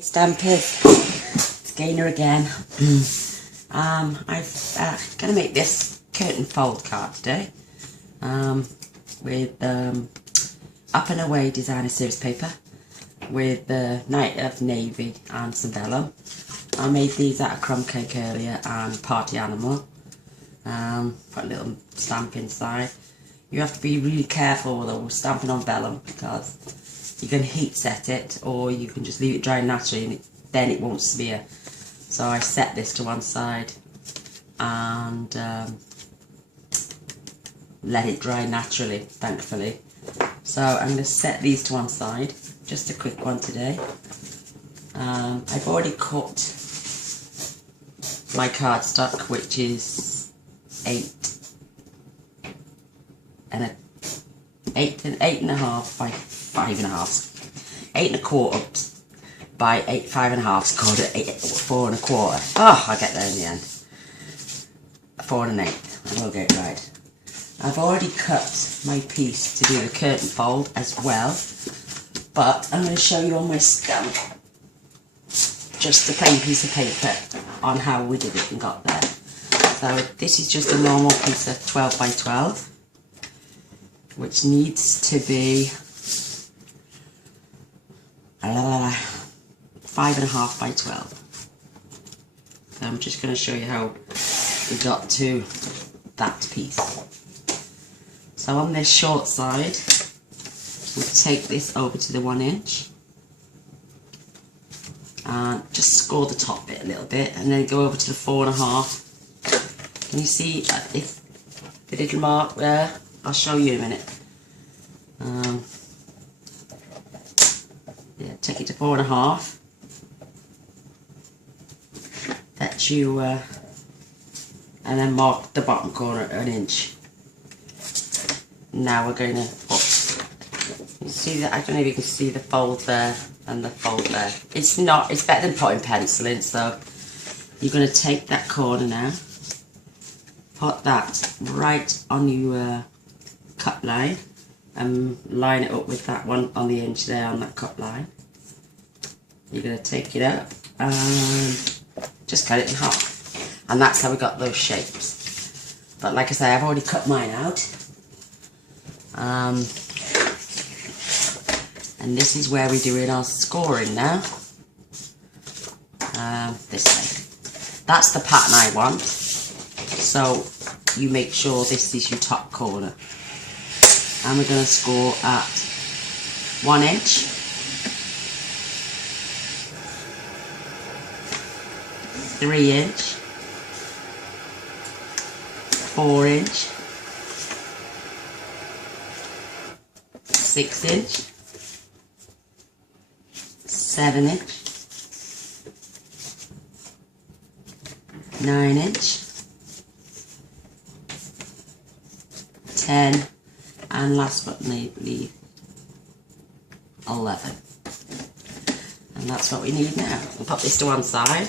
Stampin, it's Gaynor again. I'm gonna make this curtain fold card today with Up and Away designer series paper with the Night of Navy and some vellum. I made these out of crumb cake earlier and party animal. Put a little stamp inside. You have to be really careful though stamping on vellum because you can heat set it, or you can just leave it dry naturally and then it won't smear. So I set this to one side and let it dry naturally, thankfully. So I'm going to set these to one side, just a quick one today. I've already cut my cardstock, which is 8 and a half by 5 1/2, 8 1/4 by 5 1/2, called it 4 1/4. Oh, I'll get there in the end. 4 1/8, I will get it right. I've already cut my piece to do the curtain fold as well, but I'm going to show you on my stamp, just a plain piece of paper, on how we did it and got there. So this is just a normal piece of 12 by 12, which needs to be 5 1/2 by 12. So I'm just going to show you how we got to that piece. So on this short side, we take this over to the 1 inch and just score the top bit a little bit, and then go over to the 4 1/2. Can you see if the little mark there? I'll show you in a minute. Yeah, take it to 4 1/2. That you, and then mark the bottom corner at 1 inch. Now we're going to put, you see that, I don't know if you can see the fold there and the fold there. It's better than putting pencil in, so you're going to take that corner now, put that right on your cut line, and line it up with that one on the edge there on that cut line. You're going to take it up and just cut it in half, and that's how we got those shapes. But like I say, I've already cut mine out, and this is where we're doing our scoring now. This way. That's the pattern I want, so you make sure this is your top corner. And we're going to score at 1 inch, 3 inch, 4 inch, 6 inch, 7 inch, 9 inch, 10, and last but not least, 11. And that's what we need now. We'll pop this to one side.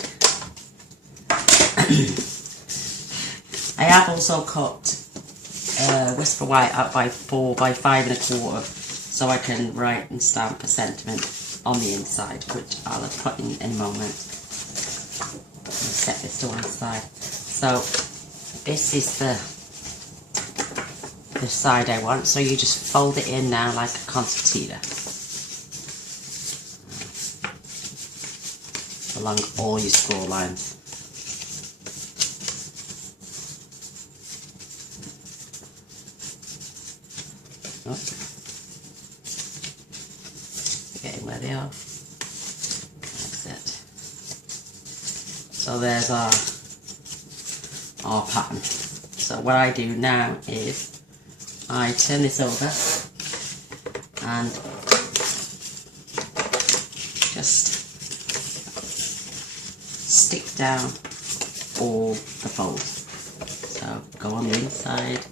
I have also cut Whisper White out by 4 by 5 1/4, so I can write and stamp a sentiment on the inside, which I'll put in a moment. I'll set this to one side. So this is the side I want, so you just fold it in now like a concertina along all your score lines. Oh. Forgetting where they are. That's it. So there's our pattern. So what I do now is I turn this over and just stick down all the folds. So go on the inside,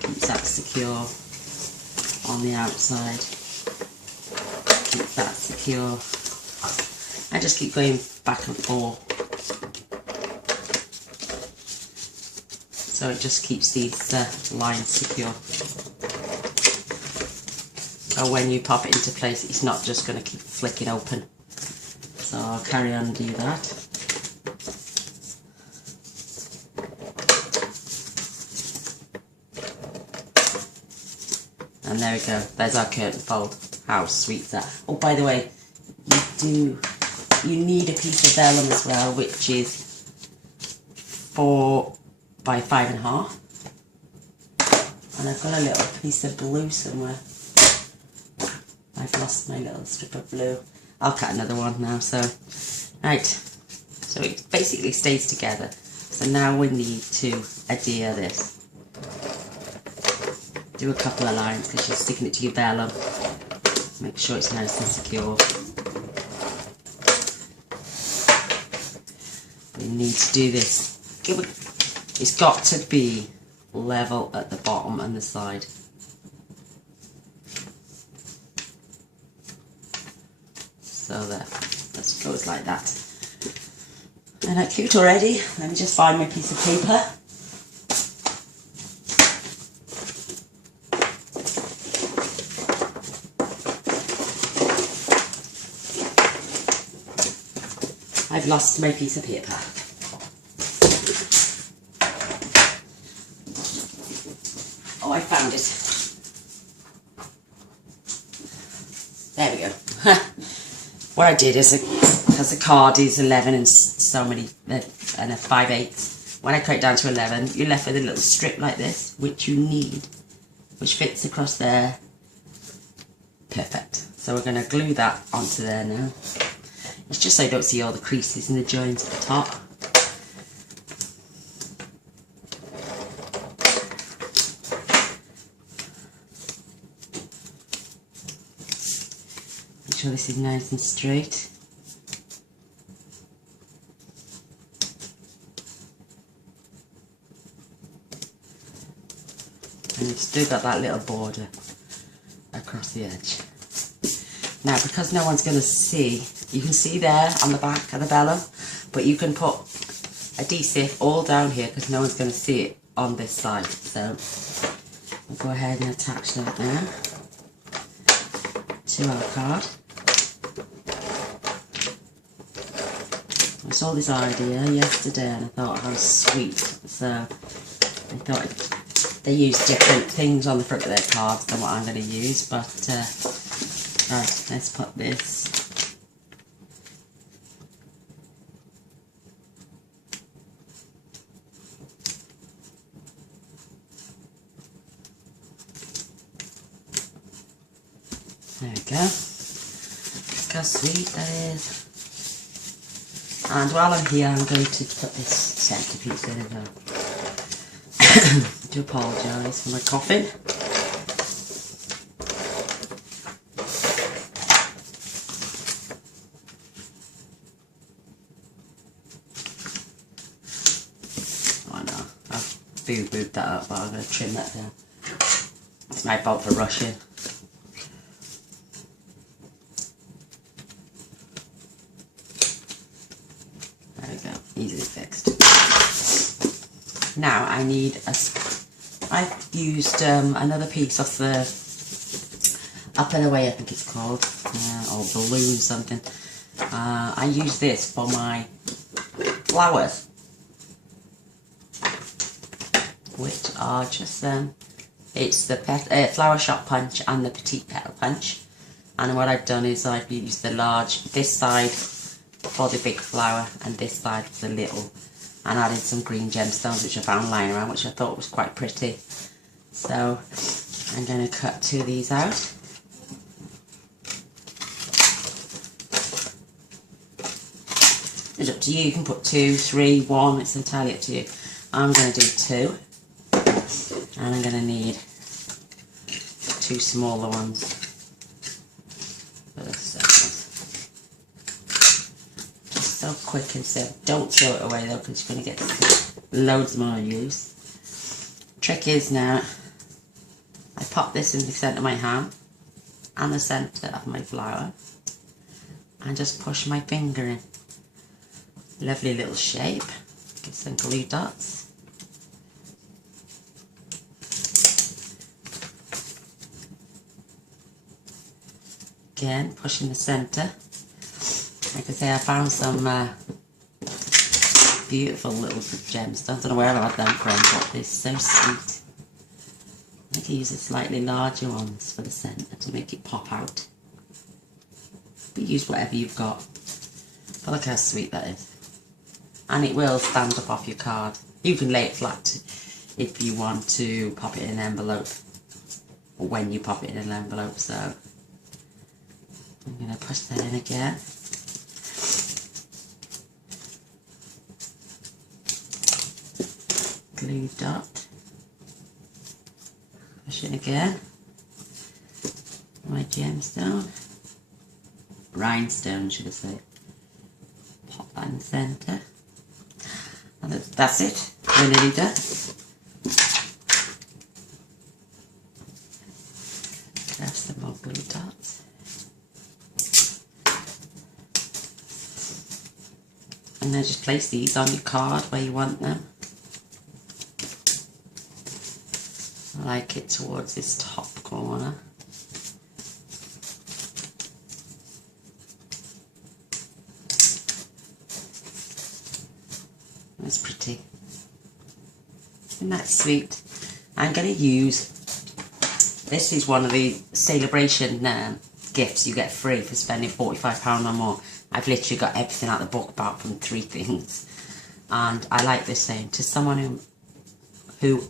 keep that secure, on the outside, keep that secure. I just keep going back and forth. So it just keeps these lines secure. So when you pop it into place, it's not just going to keep flicking open. So So I'll carry on and do that. And there we go, there's our curtain fold. How sweet is that? Oh, by the way, you need a piece of vellum as well, which is 4 by 5.5. And I've got a little piece of blue somewhere. I've lost my little strip of blue. I'll cut another one now, so. Right, so it basically stays together. So now we need to adhere this. Do a couple of lines because you're sticking it to your vellum. Make sure it's nice and secure. You need to do this. It's got to be level at the bottom and the side. So that goes like that. Isn't that cute already? Let me just find my piece of paper. I've lost my piece of paper. Oh, I found it. There we go. What I did is, because the card is 11 and so many, and a 5/8, when I cut it down to 11, you're left with a little strip like this, which you need, which fits across there. Perfect. So we're going to glue that onto there now. It's just so you don't see all the creases and the joins at the top. Make sure this is nice and straight. And you've still got that little border across the edge. Now, because no one's going to see, you can see there on the back of the vellum, but you can put adhesive all down here because no one's going to see it on this side. So we'll go ahead and attach that now to our card. I saw this idea yesterday and I thought how sweet. So I thought they use different things on the front of their cards than what I'm going to use, but right, let's put this. There we go. Look how sweet that is. And while I'm here, I'm going to put this centrepiece in as well. I do apologise for my coughing. Booed that up, but I'm going to trim that down. It's my fault for rushing. There we go, easily fixed. Now I need I've used another piece of the Up and Away, I think it's called, or balloon something. I use this for my flowers, which are just it's the flower shop punch and the petite petal punch. And what I've done is I've used the large, this side for the big flower and this side for the little, and added some green gemstones which I found lying around, which I thought was quite pretty. So I'm going to cut 2 of these out. It's up to you, you can put 2, 3, 1, it's entirely up to you. I'm going to do 2. And I'm going to need 2 smaller ones for the circles. Just so quick and simple. Don't throw it away though, because you're going to get loads more use. Trick is now, I pop this in the centre of my hand and the centre of my flower and just push my finger in. Lovely little shape. Get some glue dots. Again, pushing the centre Like I say, I found some beautiful little gemstones. I don't know where I had them from, but they're so sweet. I think I use the slightly larger ones for the centre to make it pop out. But use whatever you've got. But look how sweet that is. And it will stand up off your card. You can lay it flat if you want to pop it in an envelope. Or when you pop it in an envelope. So I'm going to push that in again. Glue dot. Push it again. My gemstone. Rhinestone, should I say. Pop that in the centre. And that's it. We're nearly done. Grab some more glue dots. And then just place these on your card where you want them. I like it towards this top corner. That's pretty. Isn't that sweet? I'm going to use, this is one of the celebration gifts you get free for spending £45 or more. I've literally got everything out of the book apart from 3 things. And I like this saying, to someone who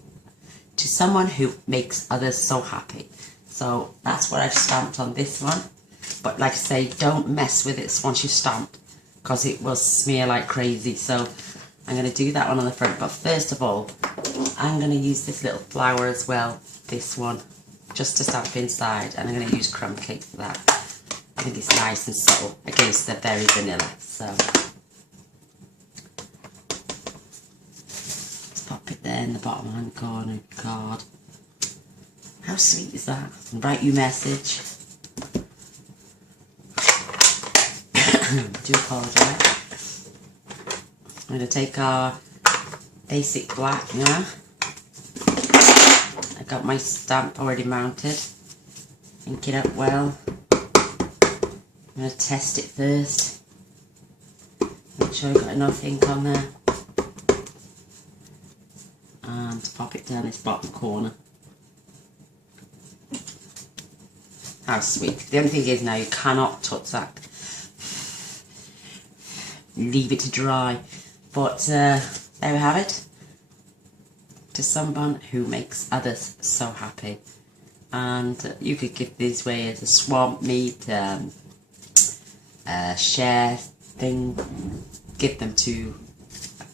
makes others so happy. So that's what I've stamped on this one. But like I say, don't mess with it once you stamp, because it will smear like crazy. So I'm going to do that one on the front. But first of all, I'm going to use this little flower as well, this one, just to stamp inside. And I'm going to use crumb cake for that. I think it's nice and subtle against the very vanilla. So let's pop it there in the bottom hand corner of the card. How sweet is that? And write your message. Do apologise. I'm going to take our basic black now. I got my stamp already mounted. Ink it up well. I'm going to test it first. Make sure I've got enough ink on there. And pop it down this bottom corner. How sweet. The only thing is now you cannot touch that. Leave it to dry. But there we have it. To someone who makes others so happy. And you could give these away as a swamp meet, share thing, give them to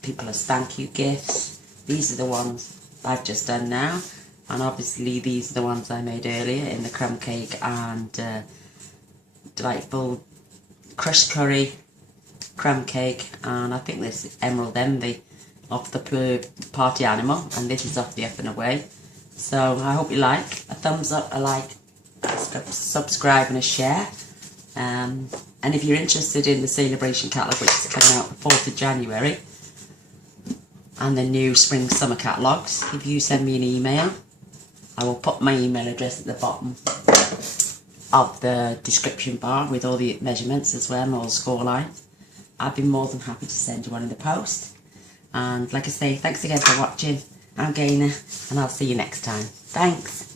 people as thank you gifts. These are the ones I've just done now, and obviously these are the ones I made earlier in the crumb cake and delightful crushed curry, crumb cake, and I think this is Emerald Envy off the party animal, and this is off the Up and Away. So I hope you like. A thumbs up, a like, a subscribe and a share. And if you're interested in the celebration catalogue, which is coming out the 4th of January, and the new spring summer catalogues, if you send me an email, I will put my email address at the bottom of the description bar with all the measurements as well and all the score lines. I'd be more than happy to send you one in the post. And like I say, thanks again for watching. I'm Gaynor, and I'll see you next time. Thanks.